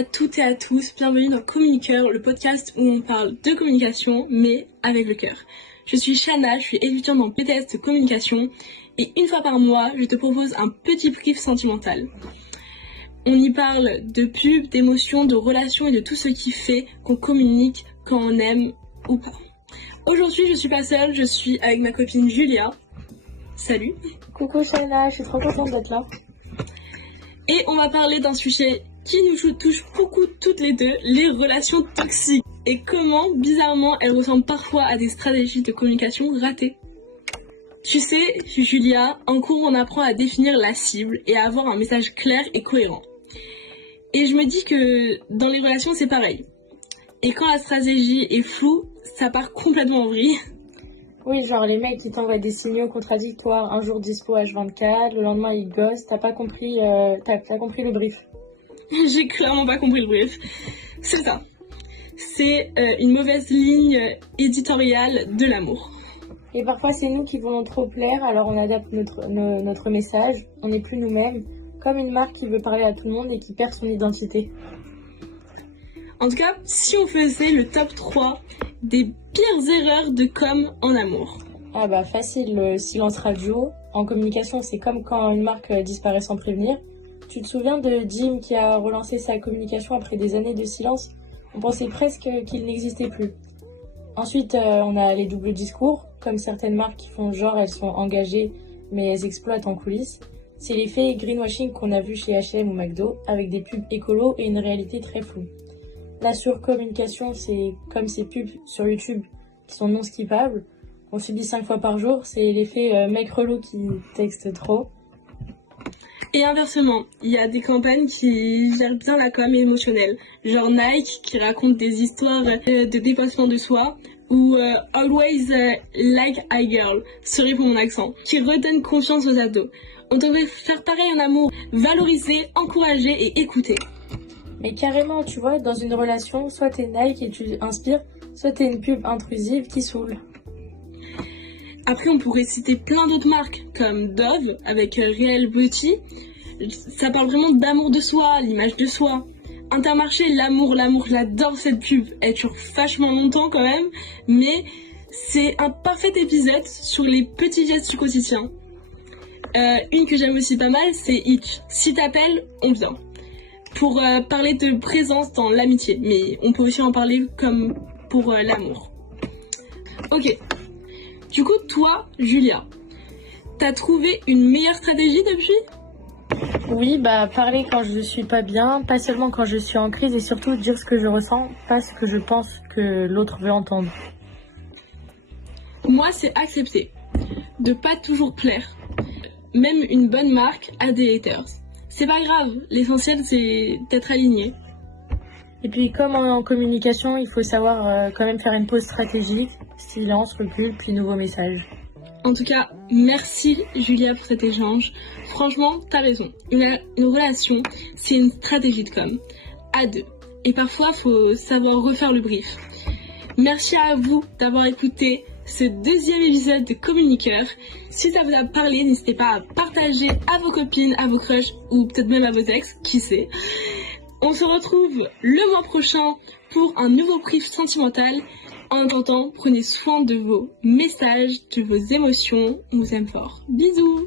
à toutes et à tous, bienvenue dans Communiqueur, le podcast où on parle de communication, mais avec le cœur. Je suis Shana, je suis étudiante en BTS de communication, et une fois par mois, je te propose un petit brief sentimental. On y parle de pub, d'émotions, de relations et de tout ce qui fait qu'on communique quand on aime ou pas. Aujourd'hui, je suis pas seule, je suis avec ma copine Julia. Salut. Coucou Shana, je suis trop contente d'être là. Et on va parler d'un sujet qui nous touche beaucoup toutes les deux, les relations toxiques. Et comment, bizarrement, elles ressemblent parfois à des stratégies de communication ratées. Tu sais, Julia, en cours on apprend à définir la cible et à avoir un message clair et cohérent. Et je me dis que dans les relations c'est pareil. Et quand la stratégie est floue, ça part complètement en vrille. Oui, genre les mecs qui t'envoient des signaux contradictoires, un jour dispo H24, le lendemain ils ghostent, t'as compris le brief. J'ai clairement pas compris le brief. C'est ça. C'est une mauvaise ligne éditoriale de l'amour. Et parfois c'est nous qui voulons trop plaire, alors on adapte notre message, on n'est plus nous-mêmes, comme une marque qui veut parler à tout le monde et qui perd son identité. En tout cas, si on faisait le top 3 des pires erreurs de com en amour. Ah bah facile, le silence radio. En communication, c'est comme quand une marque disparaît sans prévenir. Tu te souviens de Jim qui a relancé sa communication après des années de silence? On pensait presque qu'il n'existait plus. Ensuite, on a les doubles discours, comme certaines marques qui font genre elles sont engagées mais elles exploitent en coulisses. C'est l'effet greenwashing qu'on a vu chez H&M ou McDo, avec des pubs écolos et une réalité très floue. La surcommunication, c'est comme ces pubs sur YouTube qui sont non skippables. On subit 5 fois par jour, c'est l'effet mec relou qui texte trop. Et inversement, il y a des campagnes qui gèrent bien la com émotionnelle, genre Nike qui raconte des histoires de dépassement de soi, ou Always Like a Girl, sorry pour mon accent, qui redonne confiance aux ados. On devrait faire pareil en amour, valoriser, encourager et écouter. Mais carrément, tu vois, dans une relation, soit t'es Nike et tu inspires, soit t'es une pub intrusive qui saoule. Après, on pourrait citer plein d'autres marques, comme Dove, avec Real Beauty. Ça parle vraiment d'amour de soi, l'image de soi. Intermarché, l'amour, j'adore cette pub. Elle dure vachement longtemps quand même, mais c'est un parfait épisode sur les petits gestes du quotidien. Une que j'aime aussi pas mal, c'est Itch. Si t'appelles, on vient. Pour parler de présence dans l'amitié, mais on peut aussi en parler comme pour l'amour. Ok. Du coup, toi, Julia, t'as trouvé une meilleure stratégie depuis ? Oui, parler quand je suis pas bien, pas seulement quand je suis en crise, et surtout dire ce que je ressens, pas ce que je pense que l'autre veut entendre. Moi, c'est accepter de pas toujours plaire. Même une bonne marque a des haters. C'est pas grave, l'essentiel c'est d'être aligné. Et puis comme en communication, il faut savoir quand même faire une pause stratégique, silence, recul, puis nouveau message. En tout cas, merci Julia pour cet échange. Franchement, t'as raison. Une relation, c'est une stratégie de com. À deux. Et parfois, faut savoir refaire le brief. Merci à vous d'avoir écouté ce deuxième épisode de Communiqueur. Si ça vous a parlé, n'hésitez pas à partager à vos copines, à vos crushs ou peut-être même à vos ex, qui sait. On se retrouve le mois prochain pour un nouveau brief sentimental. En attendant, prenez soin de vos messages, de vos émotions. On vous aime fort. Bisous!